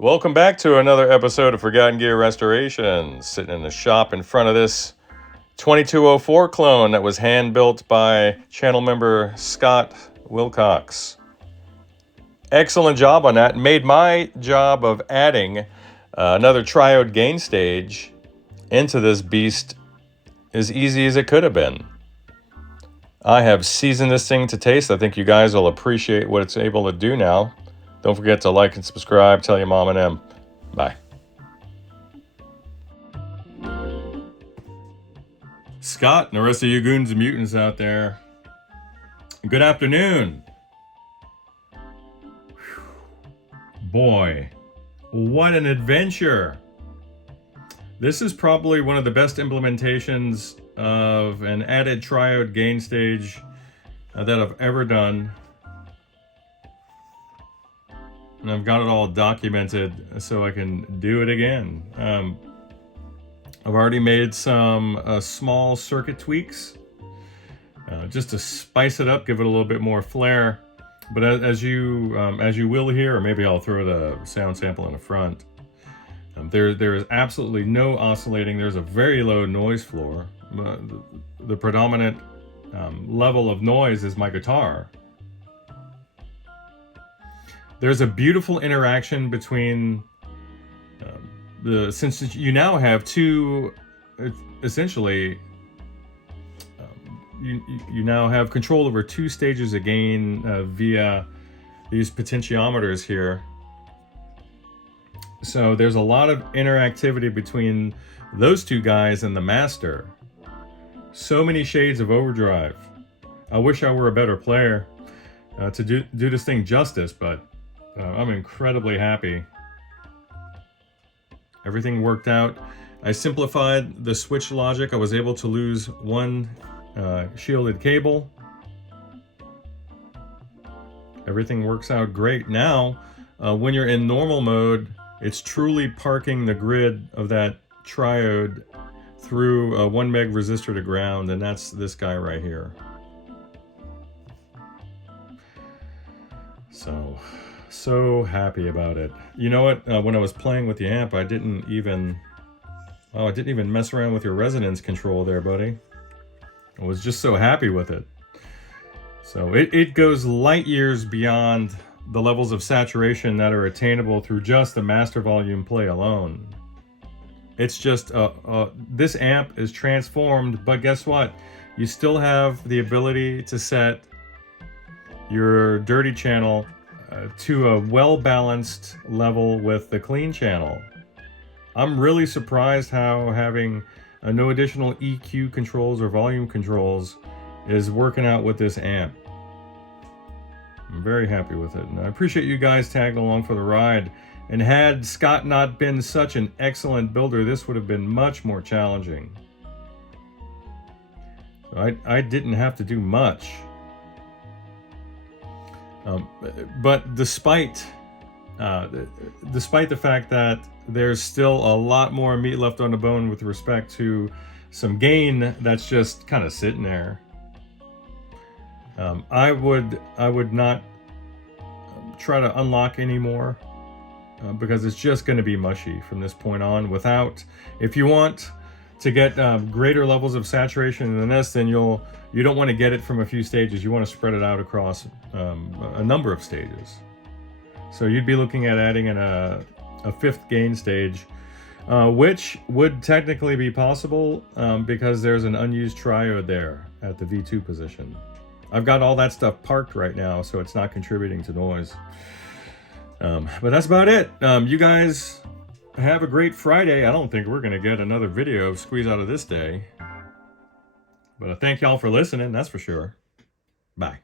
Welcome back to another episode of Forgotten Gear Restoration. Sitting in the shop in front of this 2204 clone that was hand-built by channel member Scott Wilcox. Excellent job on that. Made my job of adding another triode gain stage into this beast as easy as it could have been. I have seasoned this thing to taste. I think you guys will appreciate what it's able to do now. Don't forget to like and subscribe. Tell your mom and them. Bye. Scott and the rest of you goons and mutants out there, good afternoon. Boy, what an adventure. This is probably one of the best implementations of an added triode gain stage that I've ever done. And I've got it all documented so I can do it again. I've already made some small circuit tweaks just to spice it up, give it a little bit more flair. But as you will hear, or maybe I'll throw the sound sample in the front, there is absolutely no oscillating. There's a very low noise floor. The predominant level of noise is my guitar. There's a beautiful interaction between since you now have two, essentially, you now have control over two stages of gain via these potentiometers here. So there's a lot of interactivity between those two guys and the master. So many shades of overdrive. I wish I were a better player to do this thing justice, but I'm incredibly happy. Everything worked out. I simplified the switch logic. I was able to lose one shielded cable. Everything works out great. Now, when you're in normal mode, it's truly parking the grid of that triode through a 1 meg resistor to ground, and that's this guy right here. So happy about it. You know what? When I was playing with the amp, I didn't even mess around with your resonance control there, buddy. I was just so happy with it. So it goes light years beyond the levels of saturation that are attainable through just the master volume play alone. It's just this amp is transformed, but guess what? You still have the ability to set your dirty channel to a well-balanced level with the clean channel. I'm really surprised how having no additional EQ controls or volume controls is working out with this amp. I'm very happy with it, and I appreciate you guys tagging along for the ride. And had Scott not been such an excellent builder, this would have been much more challenging. So I didn't have to do much. But despite the fact that there's still a lot more meat left on the bone with respect to some gain that's just kind of sitting there, I would not try to unlock anymore because it's just going to be mushy from this point on. If you want to get greater levels of saturation than this, then you don't want to get it from a few stages. You want to spread it out across a number of stages. So you'd be looking at adding in a fifth gain stage, which would technically be possible because there's an unused triode there at the V2 position. I've got all that stuff parked right now, so it's not contributing to noise. But that's about it. You guys have a great Friday. I don't think we're going to get another video squeeze out of this day. But I thank y'all for listening, that's for sure. Bye.